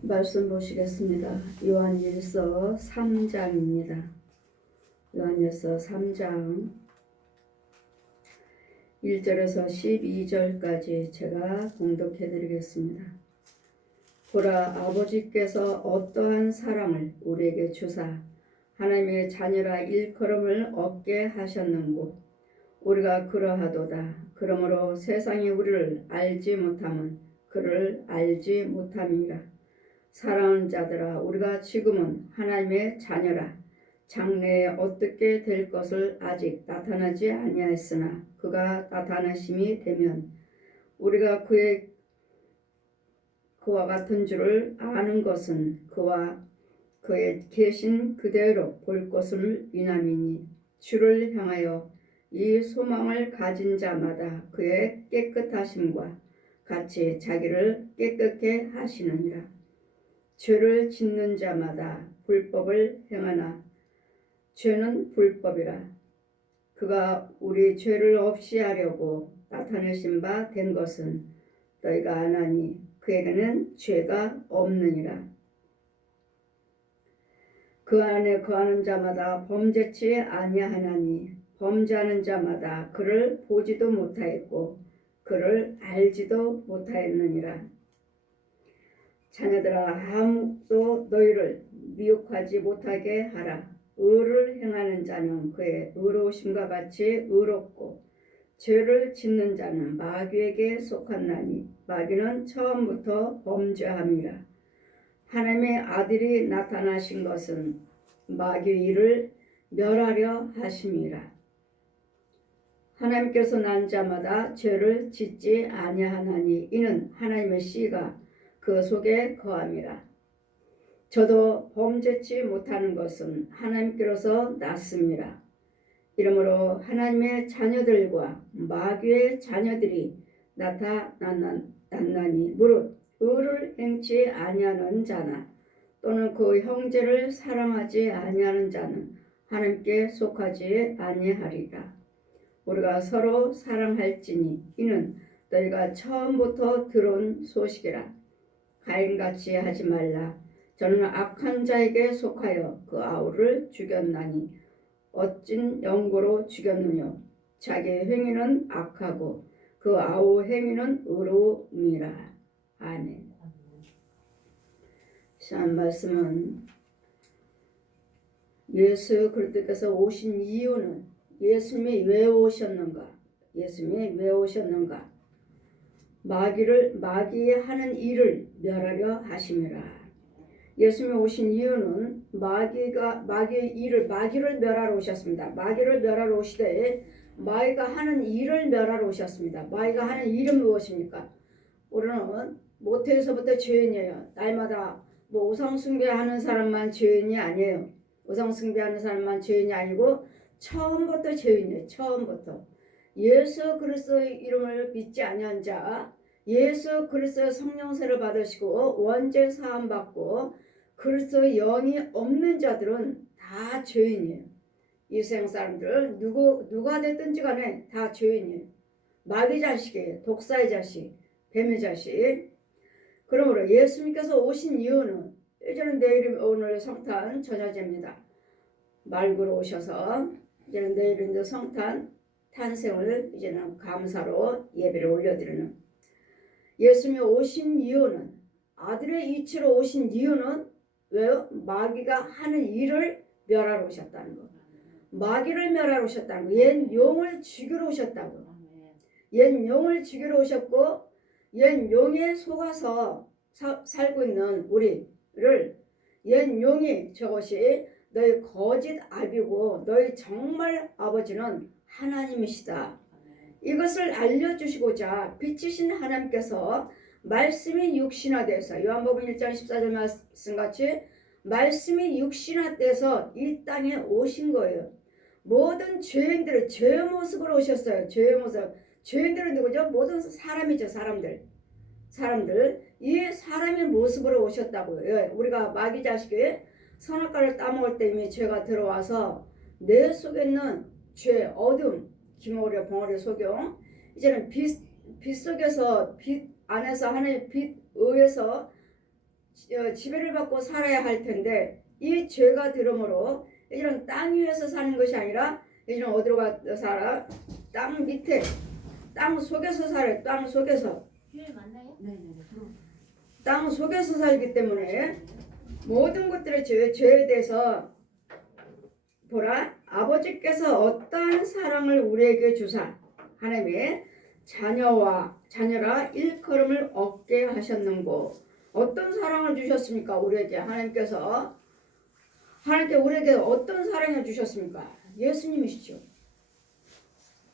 말씀 보시겠습니다. 요한일서 3장입니다. 요한일서 3장 1절에서 12절까지 제가 공독해 드리겠습니다. 보라, 아버지께서 어떠한 사랑을 우리에게 주사 하나님의 자녀라 일컬음을 얻게 하셨는고 우리가 그러하도다. 그러므로 세상이 우리를 알지 못함은 그를 알지 못함이라. 사랑하는 자들아, 우리가 지금은 하나님의 자녀라. 장래에 어떻게 될 것을 아직 나타나지 아니하였으나 그가 나타나심이 되면 우리가 그와 같은 줄을 아는 것은 그와 그의 계신 그대로 볼 것을 인함이니 주를 향하여 이 소망을 가진 자마다 그의 깨끗하심과 같이 자기를 깨끗게 하시느니라. 죄를 짓는 자마다 불법을 행하나 죄는 불법이라. 그가 우리 죄를 없이 하려고 나타내신 바 된 것은 너희가 아나니 그에게는 죄가 없느니라. 그 안에 거하는 자마다 범죄치 아니하나니 범죄하는 자마다 그를 보지도 못하였고 그를 알지도 못하였느니라. 자녀들아, 아무도 너희를 미혹하지 못하게 하라. 의를 행하는 자는 그의 의로우심과 같이 의롭고 죄를 짓는 자는 마귀에게 속한나니 마귀는 처음부터 범죄함이라. 하나님의 아들이 나타나신 것은 마귀의 일을 멸하려 하심이라. 하나님께서 난 자마다 죄를 짓지 아니하나니 이는 하나님의 씨가 그 속에 거함이라. 저도 범죄치 못하는 것은 하나님께로서 났음이라. 이러므로 하나님의 자녀들과 마귀의 자녀들이 나타났나니 무릇 의를 행치 아니하는 자나 또는 그 형제를 사랑하지 아니하는 자는 하나님께 속하지 아니하리라. 우리가 서로 사랑할지니 이는 너희가 처음부터 들은 소식이라. 가인같이 하지 말라. 저는 악한 자에게 속하여 그 아우를 죽였나니 어찐 연고로 죽였느냐. 자기 행위는 악하고 그 아우 행위는 의로움이라. 아멘. 참 말씀은 예수 그리스도께서 오신 이유는 예수님이 왜 오셨는가? 예수님이 왜 오셨는가? 마귀의 하는 일을 멸하려 하심이라. 예수님이 오신 이유는 마귀를 멸하러 오셨습니다. 마귀를 멸하러 오시되 마귀가 하는 일을 멸하러 오셨습니다. 마귀가 하는 일은 무엇입니까? 우리는 모태에서부터 죄인이에요. 날마다 우상 숭배하는 사람만 죄인이 아니에요. 우상 숭배하는 사람만 죄인이 아니고 처음부터 죄인이에요. 처음부터. 예수 그리스도의 이름을 믿지 아니한 자, 예수 그리스도의 성령세를 받으시고 원죄 사함 받고 그리스도의 영이 없는 자들은 다 죄인이에요. 이 세상 사람들 누가 됐든지 간에 다 죄인이에요. 마귀 자식이에요. 독사의 자식, 뱀의 자식. 그러므로 예수님께서 오신 이유는 이제는 오늘 성탄 전야제입니다. 말구로 오셔서 이제는 내일은 이제 성탄 탄생을 이제는 감사로 예배를 올려드리는 예수님이 오신 이유는 아들의 이치로 오신 이유는 왜요? 마귀가 하는 일을 멸하러 오셨다는 거. 마귀를 멸하러 오셨다는 거. 옛 용을 죽이러 오셨다고. 옛 용을 죽이러 오셨고 옛 용에 속아서 살고 있는 우리를 옛 용이 저것이 너희 거짓 아비고 너희 정말 아버지는 하나님이시다. 이것을 알려주시고자 빛이신 하나님께서 말씀이 육신화돼서 요한복음 1장 14절 말씀같이 말씀이 육신화돼서 이 땅에 오신 거예요. 모든 죄인들을 죄의 모습으로 오셨어요. 죄의 모습. 죄인들은 누구죠? 모든 사람이죠. 사람들. 이 사람의 모습으로 오셨다고요. 우리가 마귀 자식이 선악과를 따먹을 때 이미 죄가 들어와서 내 속에 있는 죄, 어둠, 기모려, 벙어리, 소경 이제는 빛 속에서 빛 안에서 하나님의 빛 의해서 지배를 받고 살아야 할 텐데 이 죄가 들음으로 이제는 땅 위에서 사는 것이 아니라 이제는 어디로 가서 살아? 땅 밑에, 땅 속에서 살아요. 땅 속에서. 교회 맞나요? 네네네. 땅 속에서 살기 때문에 모든 것들의 죄에 대해서 보라, 아버지께서 어떠한 사랑을 우리에게 주사 하나님의 자녀라 일컬음을 얻게 하셨는고. 어떤 사랑을 주셨습니까? 우리에게 하나님께 우리에게 어떤 사랑을 주셨습니까? 예수님이시죠.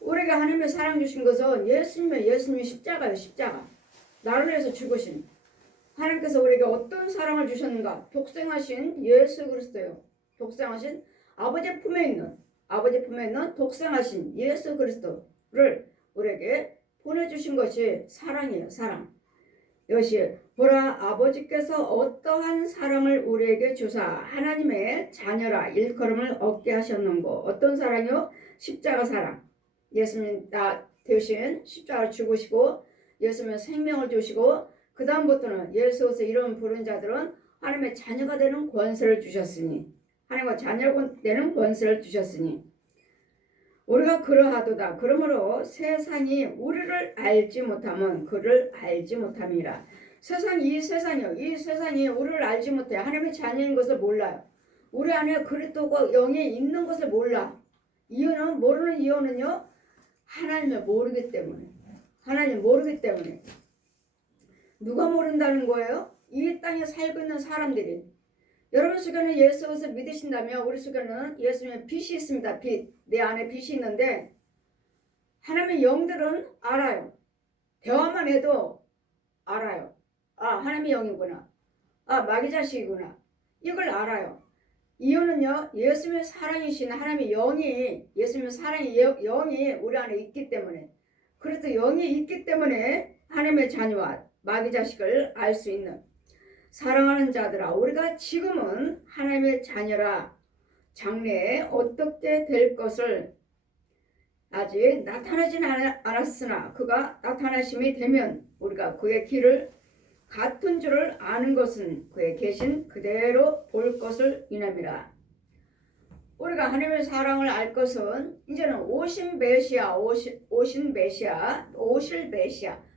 우리에게 하나님의 사랑 주신 것은 예수님의 십자가예요. 십자가. 나를 위해서 죽으신 하나님께서 우리에게 어떤 사랑을 주셨는가? 독생하신 예수 그리스도요. 독생하신 아버지 품에 있는 독생하신 예수 그리스도를 우리에게 보내주신 것이 사랑이에요. 사랑. 이것이 보라, 아버지께서 어떠한 사랑을 우리에게 주사 하나님의 자녀라 일컬음을 얻게 하셨는고. 어떤 사랑이요? 십자가 사랑. 예수님 나 대신 십자가를 죽으시고 예수님의 생명을 주시고 그 다음부터는 예수에서 이름 부른 자들은 하나님의 자녀가 되는 권세를 주셨으니, 하나님과 자녀가 되는 권세를 주셨으니 우리가 그러하도다. 그러므로 세상이 우리를 알지 못하면 그를 알지 못함이라. 이 세상이 우리를 알지 못해. 하나님의 자녀인 것을 몰라요. 우리 안에 그리스도가 영이 있는 것을 몰라. 모르는 이유는요, 하나님을 모르기 때문에. 누가 모른다는 거예요? 이 땅에 살고 있는 사람들이. 여러분 속에는 예수 그리스도 믿으신다면 우리 속에는 예수님의 빛이 있습니다. 빛. 내 안에 빛이 있는데 하나님의 영들은 알아요. 대화만 해도 알아요. 아, 하나님의 영이구나. 아, 마귀 자식이구나. 이걸 알아요. 이유는요, 예수님의 사랑이신 하나님의 영이, 예수님의 사랑의 영이 우리 안에 있기 때문에, 그래서 영이 있기 때문에 하나님의 자녀와 마귀 자식을 알 수 있는, 사랑하는 자들아, 우리가 지금은 하나님의 자녀라 장래에 어떻게 될 것을 아직 나타나지는 않았으나 그가 나타나심이 되면 우리가 그의 길을 같은 줄을 아는 것은 그의 계신 그대로 볼 것을 인함이라. 우리가 하나님의 사랑을 알 것은 이제는 오실 메시아.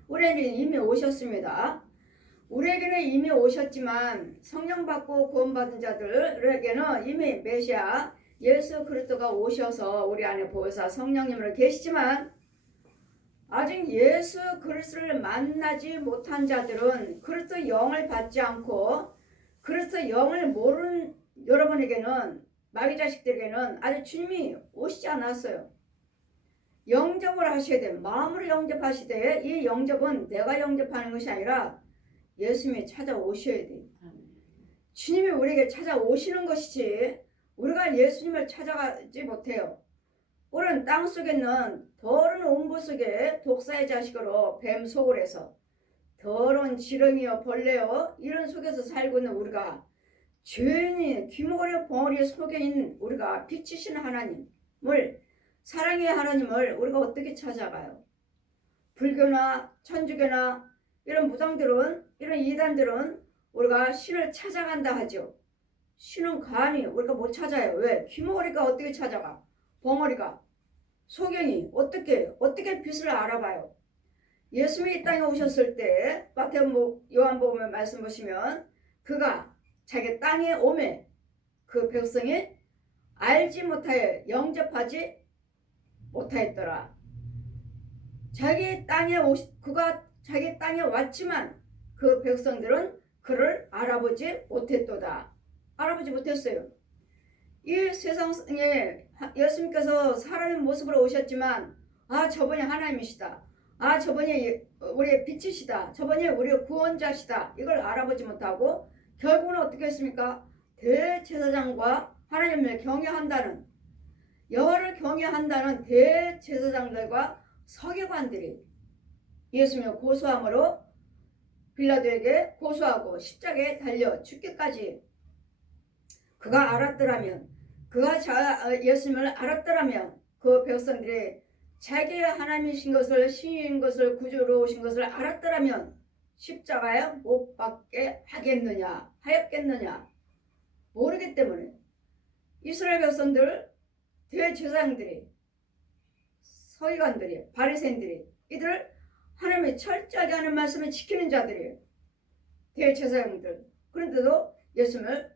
우리에게는 이미 오셨습니다. 우리에게는 이미 오셨지만 성령 받고 구원받은 자들에게는 이미 메시아 예수 그리스도가 오셔서 우리 안에 보혜사 성령님으로 계시지만 아직 예수 그리스도를 만나지 못한 자들은 그리스도 영을 받지 않고 그리스도 영을 모르는 여러분에게는, 마귀 자식들에게는 아직 주님이 오시지 않았어요. 영접을 하셔야 돼요. 마음으로 영접하시되, 이 영접은 내가 영접하는 것이 아니라 예수님이 찾아오셔야 돼요. 주님이 우리에게 찾아오시는 것이지 우리가 예수님을 찾아가지 못해요. 우리는 땅속에 있는 더러운 온부 속에 독사의 자식으로 뱀 속을 해서 더러운 지렁이요 벌레요 이런 속에서 살고 있는 우리가, 죄인이 귀머거리 벙어리 속에 있는 우리가 빛이신 하나님을, 사랑의 하나님을 우리가 어떻게 찾아가요? 불교나 천주교나 이런 무당들은, 이런 이단들은 우리가 신을 찾아간다 하죠. 신은 감히 우리가 못 찾아요. 왜? 귀머거리가 어떻게 찾아가? 벙어리가, 소경이 어떻게 빛을 알아봐요? 예수님이 이 땅에 오셨을 때 마태복음, 요한복음 말씀 보시면 그가 자기 땅에 오매 그 백성이 알지 못하여 영접하지 못하였더라. 그가 자기 땅에 왔지만 그 백성들은 그를 알아보지 못했도다. 알아보지 못했어요. 이 세상에 예수님께서 사람의 모습으로 오셨지만, 아, 저분이 하나님이시다. 아, 저분이 우리의 빛이시다. 저분이 우리의 구원자시다. 이걸 알아보지 못하고 결국은 어떻게 했습니까? 대제사장과 하나님을 경외한다는, 여호와를 경외한다는 대제사장들과 서기관들이 예수님을 고소함으로 빌라도에게 고소하고 십자가에 달려 죽기까지, 그가 알았더라면, 예수님을 알았더라면 그 백성들이 자기의 하나님이신 것을, 신인 것을, 구주로 오신 것을 알았더라면 십자가에 못 박게 하였겠느냐 모르기 때문에 이스라엘 백성들 대제사장들이 서기관들이 바리새인들이 이들을 하나님의 철저하게 하는 말씀을 지키는 자들이에요. 대제사장들. 그런데도 예수님을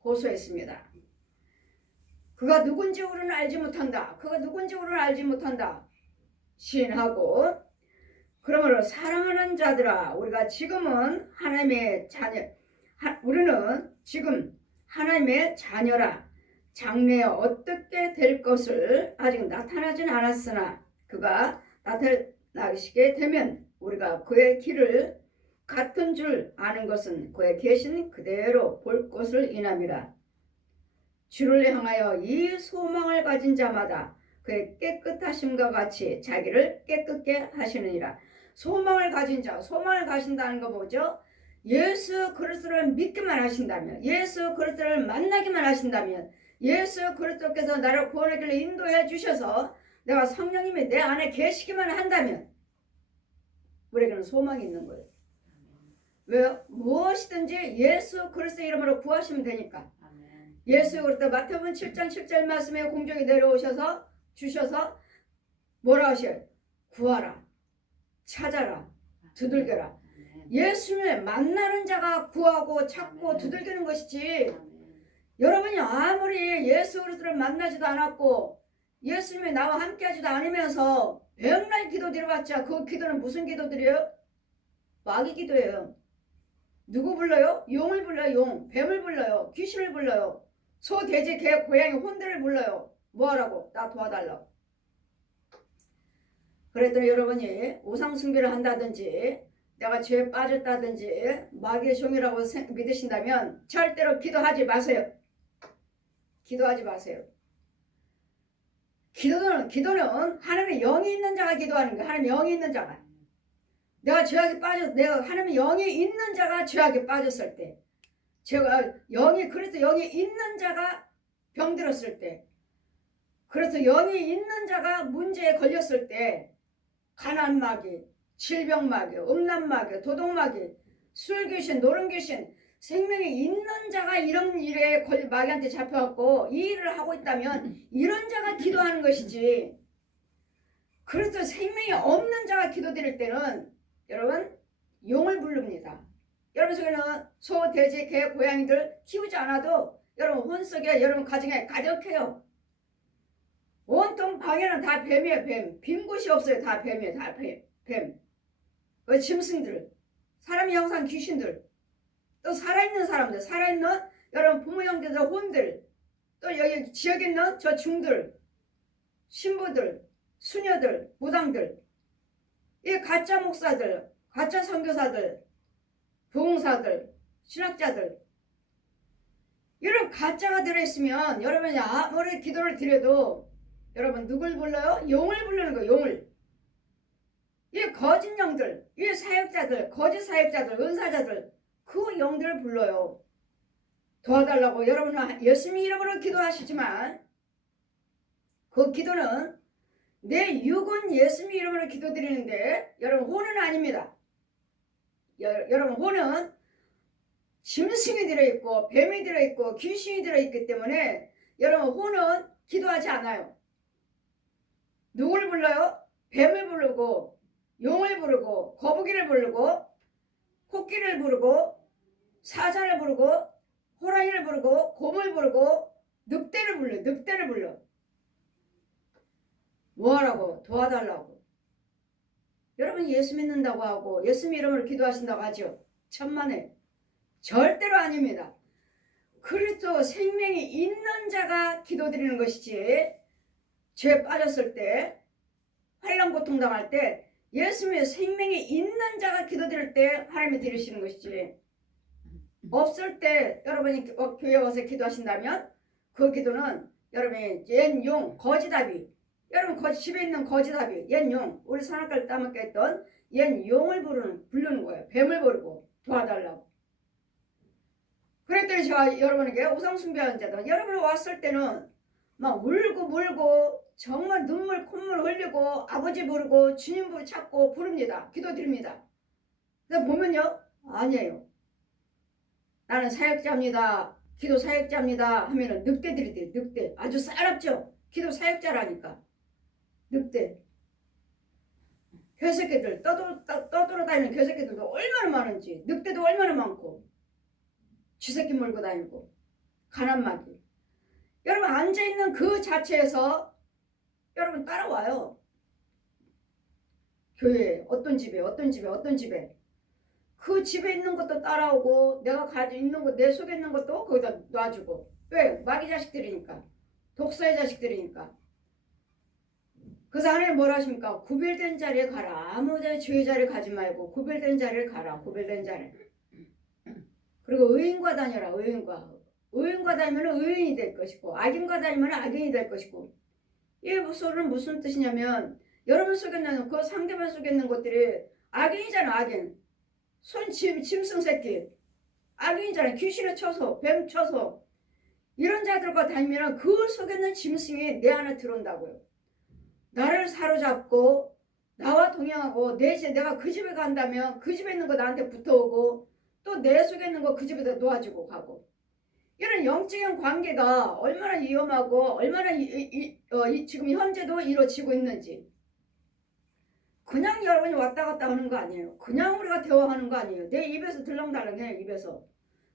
고소했습니다. 그가 누군지 우리는 알지 못한다. 그가 누군지 우리는 알지 못한다. 시인하고 그러므로 사랑하는 자들아 우리가 지금은 하나님의 자녀 우리는 지금 하나님의 자녀라. 장래에 어떻게 될 것을 아직 나타나진 않았으나 그가 나타나시게 되면 우리가 그의 길을 같은 줄 아는 것은 그의 계신 그대로 볼 것을 인함이라. 주를 향하여 이 소망을 가진 자마다 그의 깨끗하심과 같이 자기를 깨끗게 하시느니라. 소망을 가진 자, 소망을 가진다는 거 뭐죠? 예수 그리스도를 믿기만 하신다면, 예수 그리스도를 만나기만 하신다면, 예수 그리스도께서 나를 구원의 길로 인도해 주셔서 내가 성령님이 내 안에 계시기만 한다면 우리에게는 소망이 있는 거예요. 왜요? 무엇이든지 예수 그리스도 이름으로 구하시면 되니까. 예수 그리스도 마태복음 7장 7절 말씀에 공중에 내려오셔서 주셔서 뭐라 하셔요? 구하라, 찾아라, 두들겨라. 예수님을 만나는 자가 구하고 찾고 두들기는 것이지. 여러분이 아무리 예수 그리스도를 만나지도 않았고 예수님이 나와 함께하지도 않으면서 백날 기도드려봤자 그 기도는 무슨 기도드려요? 마귀 기도예요. 누구 불러요? 용을 불러요. 용. 뱀을 불러요. 귀신을 불러요. 소, 돼지, 개, 고양이, 혼들을 불러요. 뭐하라고? 나 도와달라고. 그랬더니 여러분이 우상 숭배를 한다든지 내가 죄에 빠졌다든지 마귀의 종이라고 믿으신다면 절대로 기도하지 마세요. 기도하지 마세요. 기도는 하나님의 영이 있는 자가 기도하는 거예요. 하나님의 영이 있는 자가. 내가 죄악에 하나님의 영이 있는 자가 죄악에 빠졌을 때, 그래서 영이 있는 자가 병들었을 때, 그래서 영이 있는 자가 문제에 걸렸을 때, 가난마귀, 질병마귀, 음란마귀, 도둑마귀, 술귀신, 노름귀신, 생명이 있는 자가 이런 일에 마귀한테 잡혀갖고 이 일을 하고 있다면 이런 자가 기도하는 것이지. 그래서 생명이 없는 자가 기도드릴 때는 여러분 용을 부릅니다. 여러분 속에는 소, 돼지, 개, 고양이들 키우지 않아도 여러분 혼 속에 여러분 가정에 가득해요. 온통 방에는 다 뱀이에요. 빈 곳이 없어요. 다 뱀이에요. 다 뱀. 짐승들, 사람의 형상 귀신들, 또 살아있는 사람들, 살아있는 여러분 부모 형제들, 혼들, 또 여기 지역에 있는 저 중들, 신부들, 수녀들, 무당들, 이 가짜 목사들, 가짜 선교사들, 부흥사들, 신학자들, 이런 가짜가 들어있으면 여러분이 아무리 기도를 드려도 여러분 누굴 불러요? 용을 부르는 거예요. 용을. 이 거짓 영들, 이 사역자들, 거짓 사역자들, 은사자들, 그 영들을 불러요. 도와달라고 여러분은 예수님 이름으로 기도하시지만 그 기도는 내 육은 예수님 이름으로 기도드리는데 여러분 혼은 아닙니다. 여러분 혼은 짐승이 들어있고 뱀이 들어있고 귀신이 들어있기 때문에 여러분 혼은 기도하지 않아요. 누구를 불러요? 뱀을 부르고 용을 부르고 거북이를 부르고 코끼리를 부르고 사자를 부르고 호랑이를 부르고 곰을 부르고 늑대를 불러. 뭐하라고? 도와달라고. 여러분 예수 믿는다고 하고 예수 이름으로 기도하신다고 하죠. 천만에. 절대로 아닙니다. 그리스도 생명이 있는 자가 기도드리는 것이지 죄에 빠졌을 때 환난 고통 당할 때 예수님의 생명이 있는 자가 기도드릴 때 하나님이 들으시는 것이지 없을 때 여러분이 교회 와서 기도하신다면 그 기도는 여러분이 옛용 거지다비 여러분 집에 있는 거지다비 옛용 우리 선악과를 따먹게 했던 옛용을 부르는 거예요. 뱀을 부르고 도와달라고. 그랬더니 제가 여러분에게 우상숭배하는 자들 여러분이 왔을 때는 막 울고 정말 눈물 콧물 흘리고 아버지 부르고 주님 찾고 부릅니다. 기도드립니다. 근데 보면요, 아니에요. 나는 사역자입니다. 기도 사역자입니다. 하면은 늑대들이 돼. 늑대. 아주 싸납죠. 기도 사역자라니까. 늑대. 개새끼들 떠돌아다니는 개새끼들도 얼마나 많은지. 늑대도 얼마나 많고. 쥐새끼 몰고 다니고. 가난마귀. 여러분 앉아있는 그 자체에서 여러분 따라와요. 교회에 어떤 집에 어떤 집에 그 집에 있는 것도 따라오고 내가 가지고 있는 것 내 속에 있는 것도 거기다 놔주고. 왜? 마귀 자식들이니까. 독사의 자식들이니까. 그래서 하나님 뭐라 하십니까? 구별된 자리에 가라. 아무데 죄의 자리에 가지 말고 구별된 자리에 가라. 구별된 자리에. 그리고 의인과 다녀라. 의인과 다니면 의인이 될 것이고 악인과 다니면 악인이 될 것이고. 이 소리는 무슨 뜻이냐면 여러분 속에 있는 그 상대방 속에 있는 것들이 악인이잖아. 악인. 짐승 새끼. 악인이잖아. 귀신에 쳐서 뱀 쳐서 이런 자들과 다니면 그 속에 있는 짐승이 내 안에 들어온다고요. 나를 사로잡고 나와 동행하고 내가 그 집에 간다면 그 집에 있는 거 나한테 붙어오고 또 내 속에 있는 거 그 집에다 놓아주고 가고. 이런 영적인 관계가 얼마나 위험하고 얼마나 지금 현재도 이루어지고 있는지. 그냥 여러분이 왔다 갔다 하는 거 아니에요. 그냥 우리가 대화하는 거 아니에요. 내 입에서 들렁달렁해요. 입에서.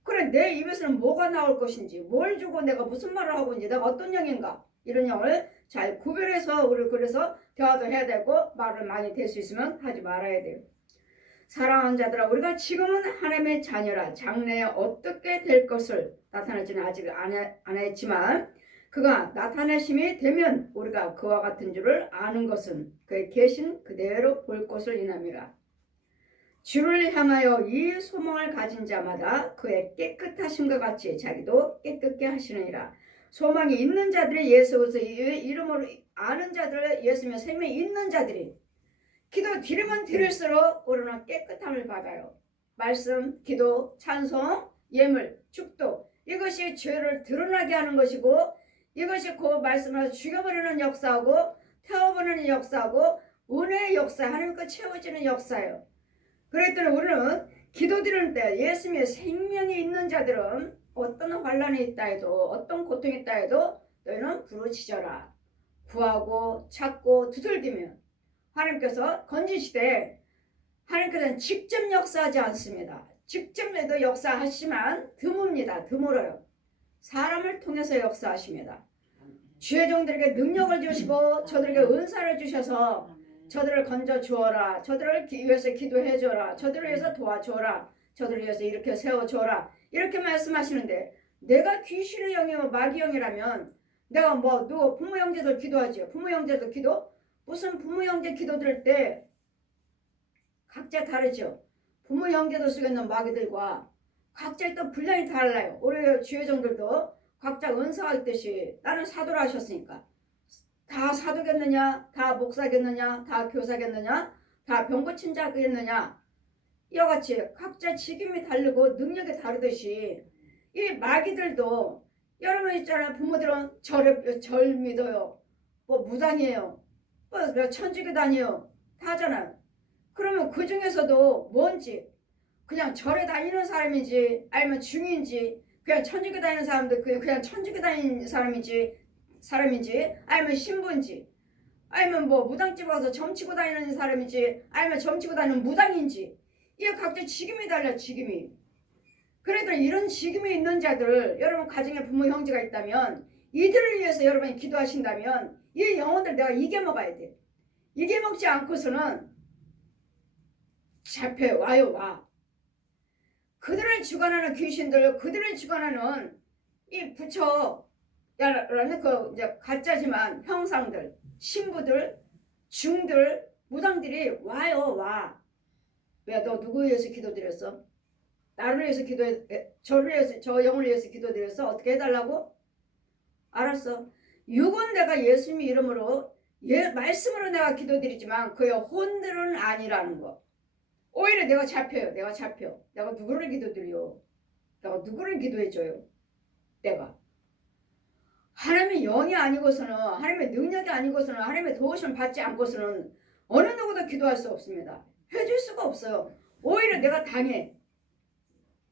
그래 내 입에서는 뭐가 나올 것인지 뭘 주고 내가 무슨 말을 하고 있는지 내가 어떤 영인가 이런 영을 잘 구별해서 우리 그래서 대화도 해야 되고 말을 많이 될 수 있으면 하지 말아야 돼요. 사랑하는 자들아 우리가 지금은 하나님의 자녀라 장래에 어떻게 될 것을 나타낼지는 아직 안 했지만 그가 나타내심이 되면 우리가 그와 같은 줄을 아는 것은 그의 계신 그대로 볼 것을 인함이라. 주를 향하여 이 소망을 가진 자마다 그의 깨끗하심과 같이 자기도 깨끗게 하시느니라. 소망이 있는 자들이 예수 그리스도 이름으로 아는 자들 예수며 생명이 있는 자들이 기도 드리면 드릴수록 우리는 깨끗함을 받아요. 말씀, 기도, 찬송, 예물, 축도 이것이 죄를 드러나게 하는 것이고 이것이 그 말씀을 죽여버리는 역사하고 태워버리는 역사하고 은혜의 역사 하나님과 채워지는 역사예요. 그랬더니 우리는 기도 드리는 때 예수님의 생명이 있는 자들은 어떤 환란이 있다 해도 어떤 고통이 있다 해도 너희는 부르짖어라. 구하고 찾고 두들기면 하나님께서 건지시되 하나님께서는 직접 역사하지 않습니다. 직접에도 역사하시지만 드뭅니다. 드물어요. 사람을 통해서 역사하십니다. 주의 종들에게 능력을 주시고 저들에게 은사를 주셔서 저들을 건져 주어라. 저들을 위해서 기도해 줘라. 저들을 위해서 도와줘라. 저들을 위해서 이렇게 세워줘라. 이렇게 말씀하시는데 내가 귀신의 영이고 마귀 영이라면 내가 누구 부모 형제들 기도하지. 부모 형제들 기도? 무슨 부모 형제 기도 드릴 때 각자 다르죠. 부모 형제들 속에 있는 마귀들과 각자 또 분량이 달라요. 우리 주의 종들도 각자 은사가 있듯이 나는 사도라 하셨으니까 다 사도겠느냐, 다 목사겠느냐, 다 교사겠느냐, 다 병고친 자겠느냐 이와 같이 각자 직임이 다르고 능력이 다르듯이 이 마귀들도 여러분 있잖아요. 부모들은 절 믿어요. 무당이에요. 천주교 다녀요. 다 하잖아요. 그러면 그 중에서도 뭔지 그냥 절에 다니는 사람인지 아니면 중인지 그냥 천주교 다니는 사람들 그냥 천주교 다니는 사람인지 아니면 신부인지 아니면 무당집 와서 점치고 다니는 사람인지 아니면 점치고 다니는 무당인지 이게 각자 직임이 달라요. 직임이. 그래도 이런 직임이 있는 자들 여러분 가정에 부모 형제가 있다면 이들을 위해서 여러분이 기도하신다면 이 영혼들 내가 이겨먹어야 돼. 이겨먹지 않고서는 잡혀요. 와요. 와. 그들을 주관하는 귀신들 그들을 주관하는 이 부처라는 그 이제 가짜지만 형상들 신부들 중들 무당들이 와요. 와. 왜 너 누구 위해서 기도드렸어? 나를 위해서 저를 위해서 저 영을 위해서 기도드렸어? 어떻게 해달라고? 알았어. 육은 내가 예수님 이름으로 말씀으로 내가 기도드리지만 그의 혼들은 아니라는 거. 오히려 내가 잡혀요. 내가 누구를 기도드려? 내가 누구를 기도해줘요? 내가. 하나님의 영이 아니고서는 하나님의 능력이 아니고서는 하나님의 도우심을 받지 않고서는 어느 누구도 기도할 수 없습니다. 해줄 수가 없어요. 오히려 내가 당해.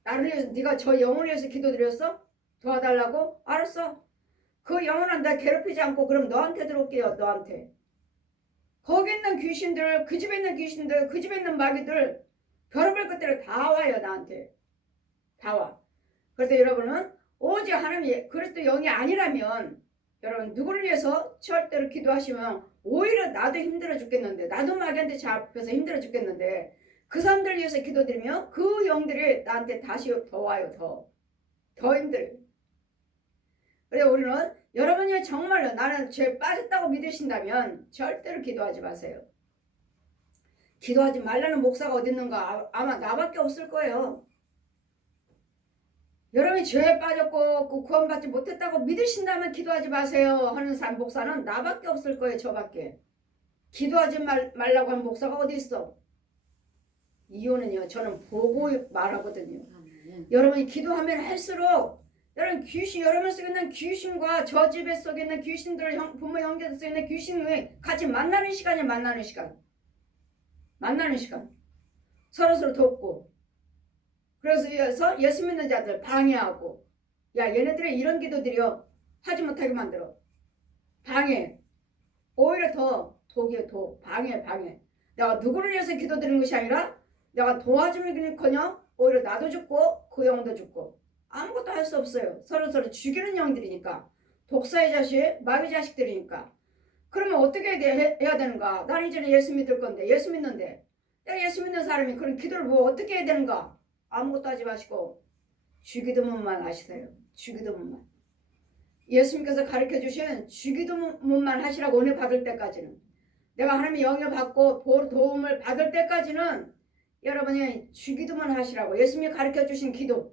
나를 위해서 네가 저 영혼을 위해서 기도드렸어? 도와달라고? 알았어. 그 영혼은 나 괴롭히지 않고 그럼 너한테 들어올게요. 너한테. 거기 있는 귀신들, 그 집에 있는 귀신들, 그 집에 있는 마귀들 별의별 것들을 다 와요. 나한테. 다 와. 그래서 여러분은 오직 하나님이 그리스도 영이 아니라면 여러분 누구를 위해서 절대로 기도하시면 오히려 나도 힘들어 죽겠는데, 나도 마귀한테 잡혀서 힘들어 죽겠는데 그 사람들 위해서 기도드리면 그 영들이 나한테 다시 더 와요. 더 힘들어요. 그래서 우리는 여러분이 정말로 나는 죄에 빠졌다고 믿으신다면 절대로 기도하지 마세요. 기도하지 말라는 목사가 어디 있는가? 아마 나밖에 없을 거예요. 여러분이 죄에 빠졌고 그 구원받지 못했다고 믿으신다면 기도하지 마세요 하는 사람 목사는 나밖에 없을 거예요. 저밖에. 기도하지 말라고 하는 목사가 어디 있어? 이유는요. 저는 보고 말하거든요. 여러분이 기도하면 할수록 여러분 여러분 속에 있는 귀신과 저 집에 속에 있는 귀신들, 부모 형제들 속에 있는 귀신을 같이 만나는 시간이에요. 만나는 시간. 서로 돕고. 그래서 예수 믿는 자들 방해하고, 야 얘네들이 이런 기도드려 하지 못하게 만들어. 방해. 오히려 더 독이에요. 방해. 내가 누구를 위해서 기도드리는 것이 아니라 내가 도와주는커녕 오히려 나도 죽고 그 영도 죽고 아무것도 할 수 없어요. 서로 죽이는 영들이니까. 독사의 자식, 마귀 자식들이니까. 그러면 어떻게 해야 되는가? 나는 이제는 예수 믿을 건데, 예수 믿는데 내가 예수 믿는 사람이 그런 기도를 뭐 어떻게 해야 되는가? 아무것도 하지 마시고 주기도문만 하시세요. 주기도문만. 예수님께서 가르쳐주신 주기도문만 하시라고 은혜 받을 때까지는, 내가 하나님의 영향받고 도움을 받을 때까지는 여러분이 주기도문 하시라고. 예수님이 가르쳐주신 기도.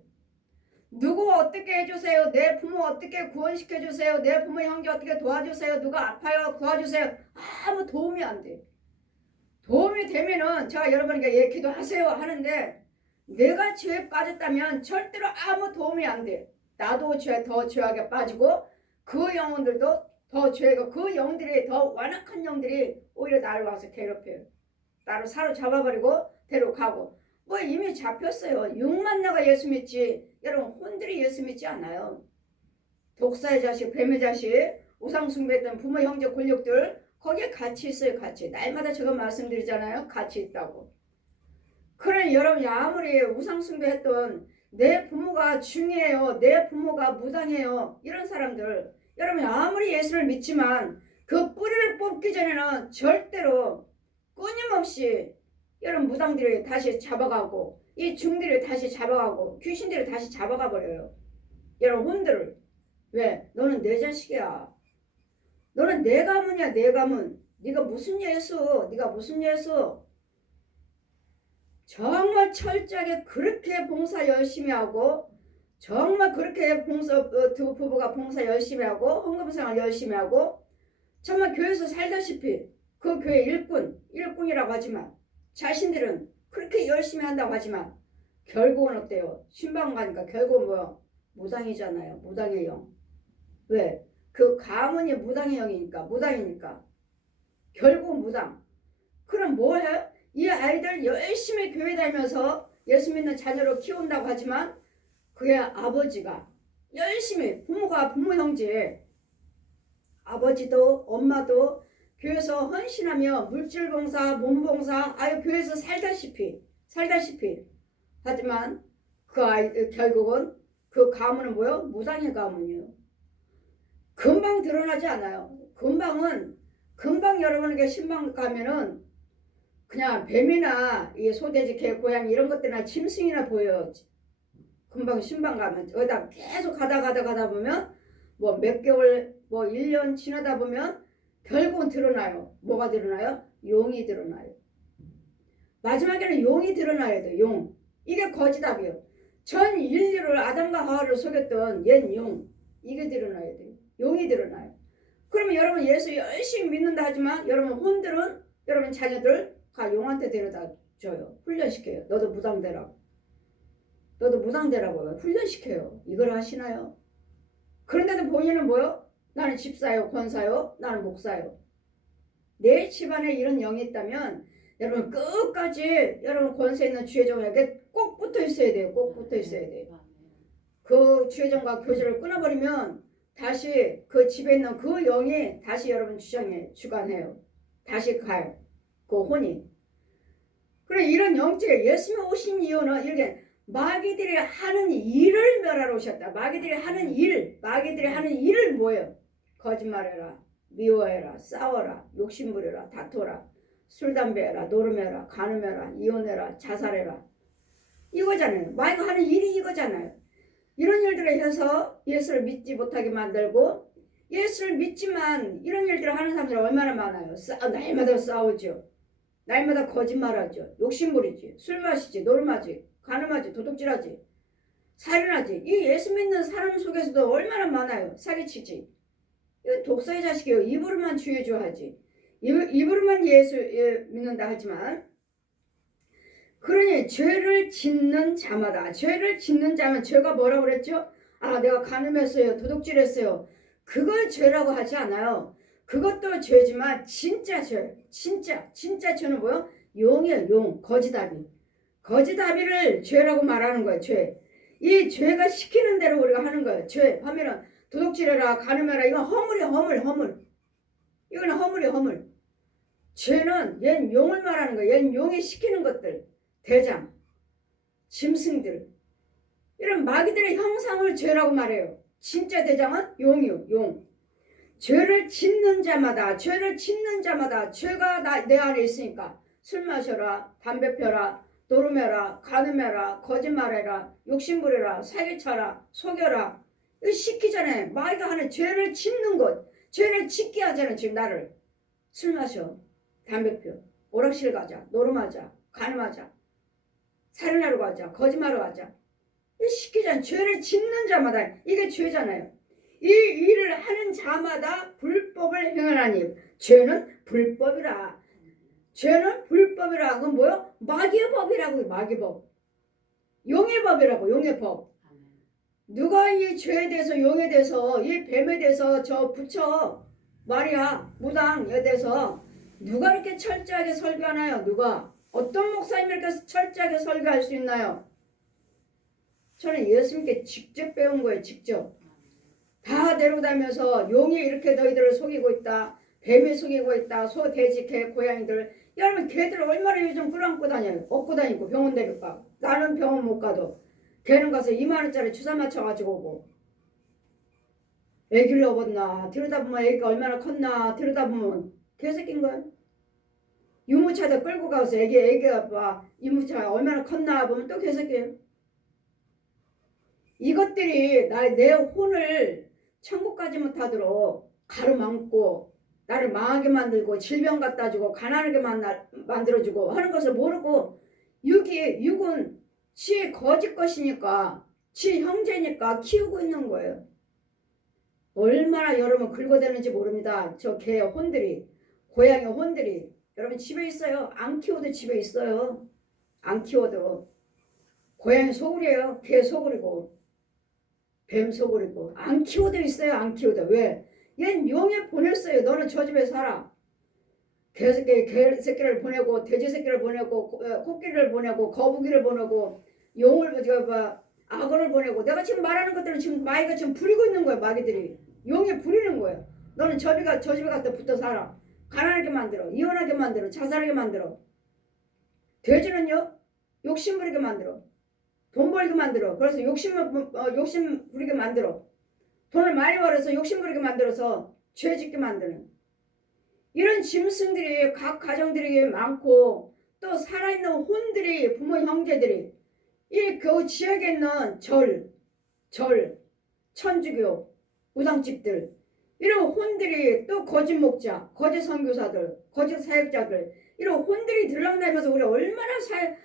누구 어떻게 해주세요. 내 부모 어떻게 구원시켜주세요. 내 부모 형제 어떻게 도와주세요. 누가 아파요 도와주세요. 아무 도움이 안 돼. 도움이 되면은 제가 여러분에게 기도하세요 하는데, 내가 죄에 빠졌다면 절대로 아무 도움이 안 돼. 나도 더 죄악에 빠지고 그 영혼들도 더 죄가, 그 영들이 더 완악한 영들이 오히려 나를 와서 괴롭혀요. 나를 사로잡아버리고 데려가고. 뭐 이미 잡혔어요. 육만 나가 예수 믿지. 여러분 혼들이 예수 믿지 않아요. 독사의 자식, 뱀의 자식, 우상숭배했던 부모 형제 권력들 거기에 같이 있어요. 같이. 날마다 제가 말씀드리잖아요. 같이 있다고. 그래 여러분이 아무리 우상숭배했던 내 부모가 중이에요. 내 부모가 무당이에요. 이런 사람들 여러분이 아무리 예수를 믿지만 그 뿌리를 뽑기 전에는 절대로 끊임없이 여러분 무당들이 다시 잡아가고 이 중들이 다시 잡아가고 귀신들이 다시 잡아가 버려요. 여러분 혼들을. 왜? 너는 내 자식이야. 너는 내 가문이야. 내 가문. 네가 무슨 예수. 네가 무슨 예수. 정말 철저하게 그렇게 봉사 열심히 하고 정말 그렇게 두 부부가 봉사 열심히 하고 헌금생활 열심히 하고 정말 교회에서 살다시피 그 교회 일꾼이라고 하지만 자신들은 그렇게 열심히 한다고 하지만 결국은 어때요? 신방 가니까 결국은 뭐 무당이잖아요. 무당의 영. 왜? 그 가문이 무당의 영이니까 무당이니까 결국은 무당. 그럼 뭐 해? 이 아이들 열심히 교회 다니면서 예수 믿는 자녀로 키운다고 하지만 그의 아버지가 열심히 부모가 부모 형제 아버지도 엄마도 교회에서 헌신하며 물질봉사 몸봉사 교회에서 살다시피 하지만 그 아이 결국은 그 가문은 뭐요? 무당의 가문이에요. 금방 드러나지 않아요. 금방 여러분에게 신방 가면은 그냥 뱀이나 이 소돼지, 개, 고양이 이런 것들이나 짐승이나 보여요. 금방 신방 가면 여기다 계속 가다 보면 뭐 몇 개월 뭐 1년 지나다 보면 결국은 드러나요. 뭐가 드러나요? 용이 드러나요. 마지막에는 용이 드러나야 돼요. 용. 이게 거짓답이에요. 전 인류를 아담과 하와를 속였던 옛 용. 이게 드러나야 돼요. 용이 드러나요. 그러면 여러분 예수 열심히 믿는다 하지만 여러분 혼들은 여러분 자녀들 가 용한테 데려다 줘요. 훈련시켜요. 너도 무당 되라고. 훈련시켜요. 이걸 하시나요? 그런데도 본인은 뭐요? 나는 집사요, 권사요, 나는 목사요. 내 집안에 이런 영이 있다면 여러분 끝까지 여러분 권세 있는 주의종에게 꼭 붙어 있어야 돼요. 꼭 붙어 있어야 돼요. 그 주의종과 교제를 끊어버리면 다시 그 집에 있는 그 영이 다시 여러분 주관해요. 다시 가요. 그 혼이. 그래 이런 영적 예수님이 오신 이유는 이렇게 마귀들이 하는 일을 멸하러 오셨다. 마귀들이 하는 일을 뭐예요? 거짓말해라, 미워해라, 싸워라, 욕심부려라, 다퉈라, 술 담배해라, 노름해라, 간음해라, 이혼해라, 자살해라. 이거잖아요. 마귀가 하는 일이 이거잖아요. 이런 일들을 해서 예수를 믿지 못하게 만들고 예수를 믿지만 이런 일들을 하는 사람들이 얼마나 많아요. 날마다 싸우죠. 날마다 거짓말하죠. 욕심부리지. 술 마시지. 노름하지. 간음하지. 도둑질하지. 살인하지. 이 예수 믿는 사람 속에서도 얼마나 많아요. 사기치지. 독사의 자식이요. 입으로만 주의주 하지. 입으로만 예수 믿는다 하지만 그러니 죄를 짓는 자마다 죄를 짓는 자면 죄가 뭐라고 그랬죠? 아 내가 간음했어요. 도둑질했어요. 그걸 죄라고 하지 않아요. 그것도 죄지만 진짜 죄. 진짜 죄는 뭐요? 용이에요. 용. 거지다비를 죄라고 말하는 거예요. 죄. 이 죄가 시키는 대로 우리가 하는 거예요. 죄 하면은 도둑질해라 간음해라 이건 허물. 이거는 허물. 죄는 얜 용을 말하는 거예요. 얜 용이 시키는 것들. 대장, 짐승들 이런 마귀들의 형상을 죄라고 말해요. 진짜 대장은 용이요. 용. 죄를 짓는 자마다 죄가 내 안에 있으니까 술 마셔라, 담배 펴라, 노름해라, 간음해라, 거짓말해라, 욕심부려라, 사기쳐라, 속여라. 이거 시키잖아요. 마귀가 하는 죄를 짓는 것. 죄를 짓게 하잖아요. 지금 나를. 술 마셔, 담배 펴, 오락실 가자, 노름하자, 간음하자, 살인하러 가자, 거짓말하러 가자. 이 시키잖아요. 죄를 짓는 자마다 이게 죄잖아요. 이 일을 하는 자마다 불법을 행하나니 죄는 불법이라. 그건 뭐요? 마귀의 법이라고요. 마귀 법. 용의 법이라고. 용의 법. 누가 이 죄에 대해서 용에 대해서 이 뱀에 대해서 저 부처 말이야 무당에 대해서 누가 이렇게 철저하게 설교하나요? 누가? 어떤 목사님이 이렇게 철저하게 설교할 수 있나요? 저는 예수님께 직접 배운 거예요. 직접. 다 데리고 다니면서 용이 이렇게 너희들을 속이고 있다. 뱀이 속이고 있다. 소, 돼지, 개, 고양이들. 여러분 개들 얼마나 요즘 끌어안고 다녀요. 업고 다니고 병원 데려가. 나는 병원 못 가도. 개는 가서 2만 원짜리 주사 맞춰가지고 오고. 애기를 업었나. 들여다보면 애기가 얼마나 컸나. 들여다보면 개새끼인 거예요. 유모차도 끌고 가서 애기가 봐. 유모차 얼마나 컸나 보면 또 개새끼예요. 이것들이 내 혼을 천국 가지 못하도록 가로막고 나를 망하게 만들고 질병 갖다 주고 가난하게 만들어주고 하는 것을 모르고 육은 지 거짓 것이니까 지 형제니까 키우고 있는 거예요. 얼마나 여러분 긁어대는지 모릅니다. 저 개 혼들이 고양이 혼들이 여러분 집에 있어요. 안 키워도 집에 있어요. 안 키워도 고양이 소굴이에요. 개 소굴이고 뱀 소굴이고 안 키워도 있어요. 안 키워도. 왜? 얜 용에 보냈어요. 너는 저 집에 살아. 개 새끼를 보내고 돼지 새끼를 보내고 코끼리를 보내고 거북이를 보내고 용을 악어를 보내고 내가 지금 말하는 것들은 지금 마귀가 지금 부리고 있는 거예요. 마귀들이 용에 부리는 거예요. 너는 저 집에 가서 붙어 살아. 가난하게 만들어. 이혼하게 만들어. 자살하게 만들어. 돼지는요 욕심 부리게 만들어. 돈 벌게 만들어. 그래서 욕심 부리게 만들어. 돈을 많이 벌어서 욕심 부리게 만들어서 죄 짓게 만드는 이런 짐승들이 각 가정들이 많고 또 살아있는 혼들이 부모 형제들이 이 그 지역에 있는 절, 천주교, 무당집들 이런 혼들이 또 거짓 목자, 거짓 선교사들, 거짓 사역자들 이런 혼들이 들락날면서 우리 얼마나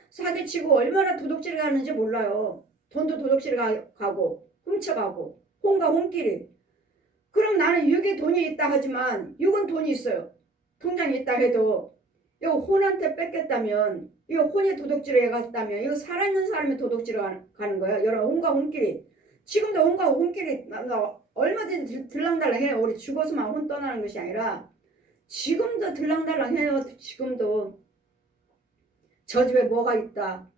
사기치고 얼마나 도둑질을 하는지 몰라요. 돈도 도둑질 가고 훔쳐가고 혼과 혼끼리. 그럼 나는 육에 돈이 있다 하지만 육은 돈이 있어요. 통장에 있다 해도 이거 혼한테 뺏겼다면 이거 혼이 도둑질을 해갔다면 이거 살아있는 사람이 도둑질을 가는 거예요. 여러분 혼과 혼끼리. 지금도 혼과 혼끼리 얼마든지 들랑달랑해요. 우리 죽어서만 혼 떠나는 것이 아니라 지금도 들랑달랑해요. 지금도. 저 집에 뭐가 있다.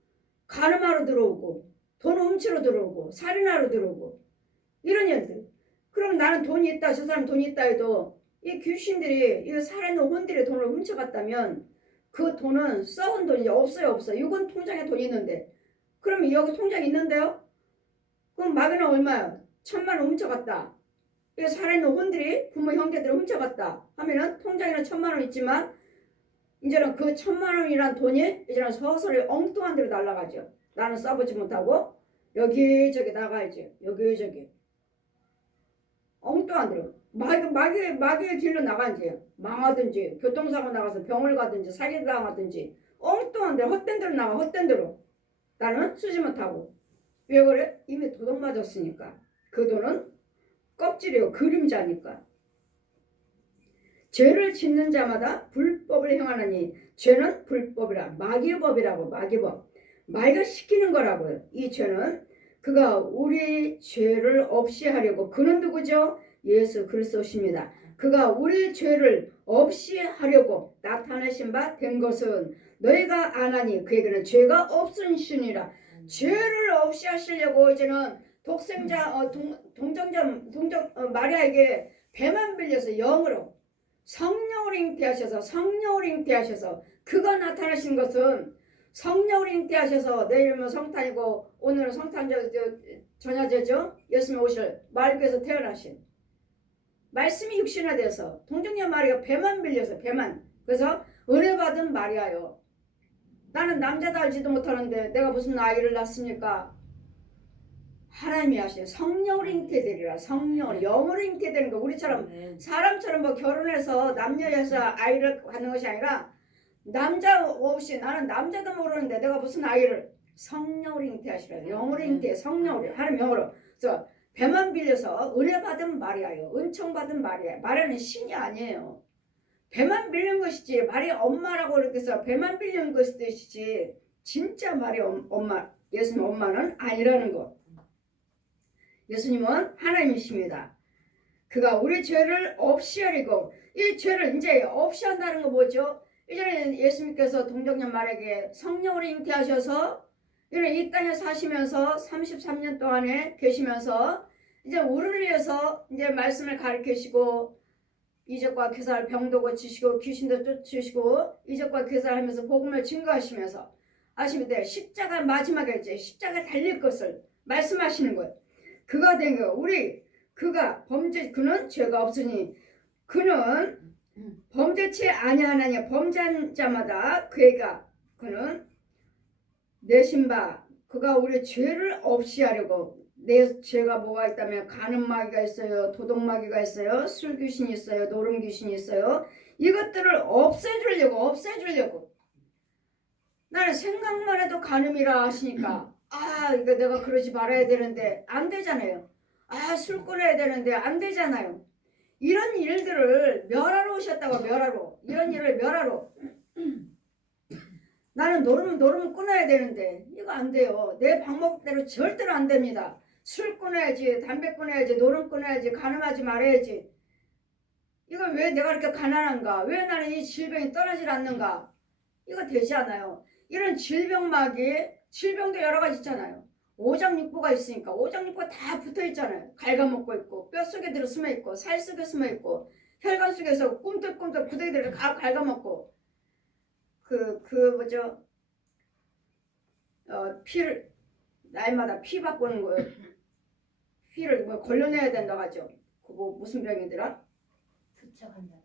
간음하러 들어오고 돈 훔치러 들어오고 살인하러 들어오고 이런 일들. 그럼 나는 돈이 있다. 저 사람 돈이 있다 해도 이 귀신들이 이 살아있는 혼들의 돈을 훔쳐갔다면 그 돈은 썩은 돈이 없어요. 없어. 이건 통장에 돈이 있는데 그러면 여기 통장에 있는데요? 그럼 마귀는 얼마야? 1,000만 원 훔쳐갔다. 이거 살아있는 혼들이 부모 형제들을 훔쳐갔다 하면은 통장에는 1,000만 원 있지만 이제는 그 1,000만 원이란 돈이 이제는 서서히 엉뚱한 데로 날아가죠. 나는 써보지 못하고 여기저기 나가야지. 여기저기 엉뚱한 데로 마귀의 길로 나간지 망하든지 교통사고 나가서 병을 가든지 사기당하든지 엉뚱한 데로 헛된 데로 나가. 헛된 데로 나는 쓰지 못하고. 왜 그래? 이미 도둑 맞았으니까. 그 돈은 껍질이요. 그림자니까. 죄를 짓는 자마다 불법을 행하느니 죄는 불법이라. 마귀의 법이라고. 마귀법. 마귀가 시키는 거라고요. 이 죄는 그가 우리 죄를 없이 하려고. 그는 누구죠? 예수 그리스도십니다. 그가 우리 죄를 없이 하려고 나타내신 바 된 것은 너희가 아나니 그에게는 죄가 없으시니라. 죄를 없이 하시려고 이제는 독생자 마리아에게 배만 빌려서 영으로 성령을 잉태하셔서 그가 나타나신 것은 성령을 잉태하셔서 내일은 성탄이고 오늘은 성탄 전야제죠. 예수님 오실 말귀에서 태어나신 말씀이 육신화돼서 동정녀 마리아 배만 빌려서 배만. 그래서 은혜 받은 마리아요. 나는 남자도 알지도 못하는데 내가 무슨 아이를 낳습니까? 하나님이 하시는 성령을 잉태되리라. 성령을 영으로 잉태되는 거. 우리처럼 사람처럼 뭐 결혼해서 남녀여서 아이를 갖는 것이 아니라 남자 없이 나는 남자도 모르는데 내가 무슨 아이를 성령으로 잉태하시라. 영으로 잉태 성령으로 하나님 영으로. 그래서 배만 빌려서 은혜 받은 마리아요. 은총 받은 마리아. 마리아는 신이 아니에요. 배만 빌린 것이지 마리아 엄마라고 이렇게 해서 배만 빌린 것이지 진짜 마리아 엄마 예수님 엄마는 아니라는 거. 예수님은 하나님이십니다. 그가 우리 죄를 없이 하리고 이 죄를 이제 없이 한다는 거 뭐죠? 이전에 예수님께서 동정녀 마리아에게 성령으로 잉태하셔서 이 땅에 사시면서 33년 동안에 계시면서 이제 우리를 위해서 이제 말씀을 가르치시고 이적과 괴사를 병도 고치시고 귀신도 쫓으시고 이적과 괴사를 하면서 복음을 증거하시면서 아시면 십자가 마지막에 이제 십자가 달릴 것을 말씀하시는 거예요. 그가 된 거 그가 그는 죄가 없으니 그는 범죄치 아니하나니 범죄한 자마다 그는 내신 바 그가 우리 죄를 없이 하려고. 내 죄가 뭐가 있다면 간음마귀가 있어요. 도둑마귀가 있어요. 술귀신이 있어요. 노름귀신이 있어요. 이것들을 없애주려고. 나는 생각만 해도 간음이라 하시니까 이거 내가 그러지 말아야 되는데 안 되잖아요. 술 끊어야 되는데 안 되잖아요. 이런 일들을 멸하러 오셨다고. 이런 일을 멸하러. 나는 노름 끊어야 되는데 이거 안 돼요. 내 방법대로 절대로 안 됩니다. 술 끊어야지, 담배 끊어야지, 노름 끊어야지, 간음하지 말아야지. 이거 왜 내가 이렇게 가난한가? 왜 나는 이 질병이 떠나질 않는가? 이거 되지 않아요. 이런 질병도 여러 가지 있잖아요. 오장육부가 있으니까 오장육부가 다 붙어 있잖아요. 갉아먹고 있고 뼈속에 들어 숨어 있고 살 속에 숨어 있고 혈관 속에서 꿈틀꿈틀 구더기들을 갉아먹고 피를 날마다 피 바꾸는 거예요. 피를 걸러내야 된다고 하죠. 그거 무슨 병이더라? 투척한다는 거.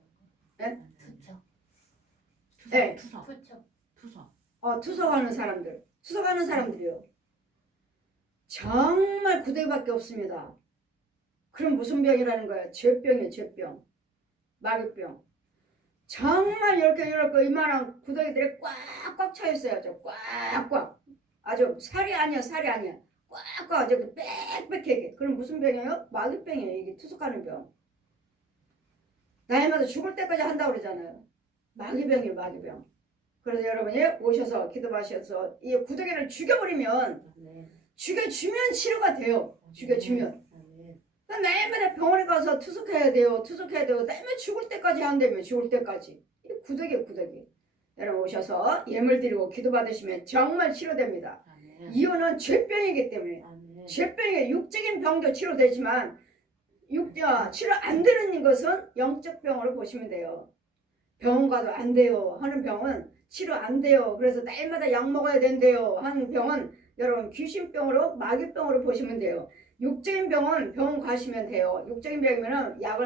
네? 투척. 네. 투척. 투석하는 사람들이요. 정말 구더기밖에 없습니다. 그럼 무슨 병이라는 거야? 죄병이에요. 죄병. 마귀병. 정말 이렇게 이만한 구더기들이 꽉꽉 차 있어야죠. 꽉꽉. 아주 살이 아니야. 꽉꽉 아주 빽빽하게. 그럼 무슨 병이에요? 마귀병이에요. 이게 투석하는 병. 나이마다 죽을 때까지 한다고 그러잖아요. 마귀병이에요. 마귀병. 그래서 여러분이 오셔서 기도하셔서 이 구더기를 죽여버리면 죽여주면 치료가 돼요. 죽여주면. 매일매일 병원에 가서 투석해야 돼요. 날마다 죽을 때까지 한다며. 죽을 때까지. 이 구더기예요. 구더기. 여러분 오셔서 예물 드리고 기도 받으시면 정말 치료됩니다. 아멘. 이혼은 죄병이기 때문에 아멘. 죄병이 육적인 병도 치료되지만 치료 안 되는 것은 영적 병으로 보시면 돼요. 병원 가도 안 돼요 하는 병은 치료 안 돼요. 그래서 날마다 약 먹어야 된대요 하는 병은 여러분 귀신병으로 마귀병으로 보시면 돼요. 육적인 병은 병원 가시면 돼요. 육적인 병이면 약을